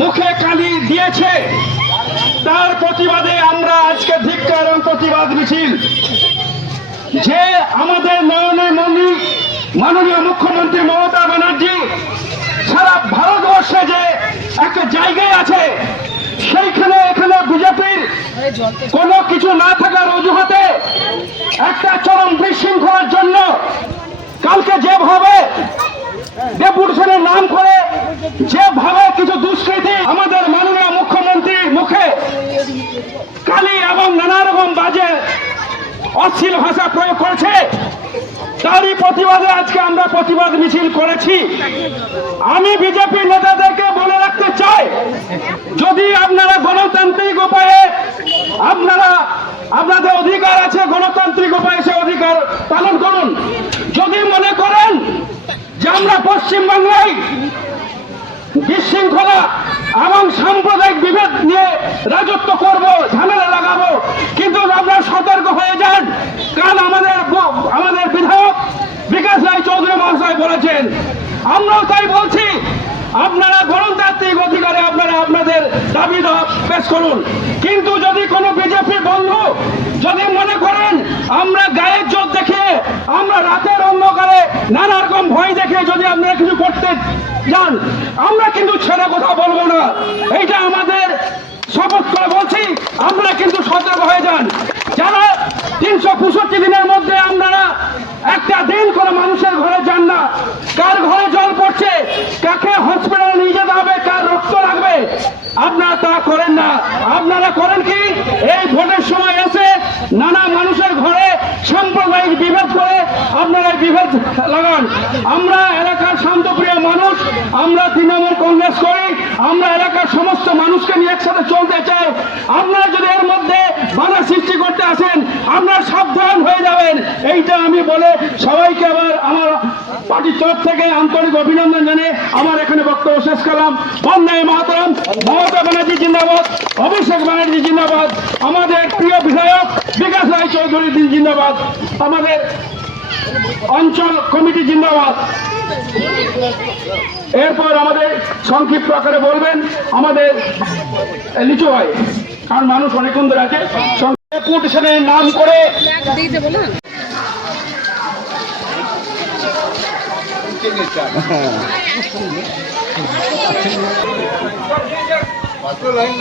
মুখে দিয়েছে, তার প্রতিবাদে আমরা আজকে ধিক্কার প্রতিবাদ মিছিল। যে আমাদের নয়নের মাননীয় মুখ্যমন্ত্রী মমতা ব্যানার্জি সারা ভারতবর্ষে যে একটা জায়গায় আছে সেইখানে এখানে বিজেপির কোনো কিছু না থাকার অজুহাতে একটা চরম বিশৃঙ্খলার জন্য কালকে যেভাবে ডেপুটেশনের নাম করে যেভাবে কিছু দুষ্কৃতী আমাদের মাননীয় মুখ্যমন্ত্রীর মুখে কালি এবং নানা রকম বাজে, অশ্লীল ভাষা প্রয়োগ করেছে, তারই প্রতিবাদে আজকে আমরা প্রতিবাদ মিছিল করেছি। আমি বিজেপি নেতাদেরকে বলে রাখতে চাই, যদি আপনারা গণতান্ত্রিক উপায়ে আপনারা, আপনাদের অধিকার আছে, গণতান্ত্রিক উপায়ে সে অধিকার পালন করুন। যদি মনে করেন যে আমরা পশ্চিমবাংলায় বিশৃঙ্খলা এবং সাম্প্রদায়িক বিভেদ নিয়ে রাজত্ব করব, ঝামেলা লাগাবো, কিন্তু আপনারা সতর্ক হয়ে যান কারণ আমাদের আমাদের বিধায়ক বিকাশ রায় চৌধুরী মহাশয় বলেছেন, আমরাও তাই বলছি আপনারা গণতান্ত্রিক অধিকারে আপনারা আপনাদের দাবি পেশ করুন। কিন্তু যদি কোনো বিজেপি বন্ধু যদি মনে করেন, আমরা গায়ের জোর দেখে আমরা রাতের অন্ধকারে নানা রকম ভয় দেখে যদি আপনারা কিছু করতে যান, আমরা কিন্তু ছেড়ে কথা বলব না। এইটা আমাদের শপথ করে বলছি আপনারা কিন্তু সতর্ক হয়ে যান। যারা তিনশো পঁয়ষট্টি দিনের মধ্যে আপনারা একটা দিন করে মানুষের ঘরে যান না। কার ঘরে জল পড়ছে, কাকে হসপিটালে নিয়ে যেতে হবে, কার রক্ত লাগবে, আপনারা তা করেন না। আপনারা করেন কি? এই ভোটের সময় এসে নানা মানুষের ঘরে সাম্প্রদায়িক বিভেদ করে আপনারা বিভেদ লাগান। আমরা এলাকার শান্তপ্রিয় মানুষ, আমরা তৃণমূল কংগ্রেস করি, আমরা এলাকার সমস্ত মানুষকে নিয়ে একসাথে চলতে চাই আপনারা যদি এর মধ্যে বাধা সৃষ্টি করতে আসেন, আপনারা সাবধান হয়ে যাবেন। এইটা আমি বলে সবাইকে আবার আমার পার্টির তরফ থেকে আন্তরিক অভিনন্দন জানিয়ে আমার এখানে বক্তব্য শেষ করলাম। বন্যায় মাতারাম। মমতা ব্যানার্জি জিন্দাবাদ, অভিষেক ব্যানার্জি জিন্দাবাদ, আমাদের প্রিয় বিধায়ক বিকাশ রায় চৌধুরী জিন্দাবাদ, আমাদের অঞ্চল কমিটি জিন্দাবাদ। এরপর আমাদের সংক্ষিপ্ত আকারে বলবেন, আমাদের লিচু ভাই, কারণ মানুষ অনেকক্ষণ ধরে আছে। ডেপুটেশনের নাম করে লাইন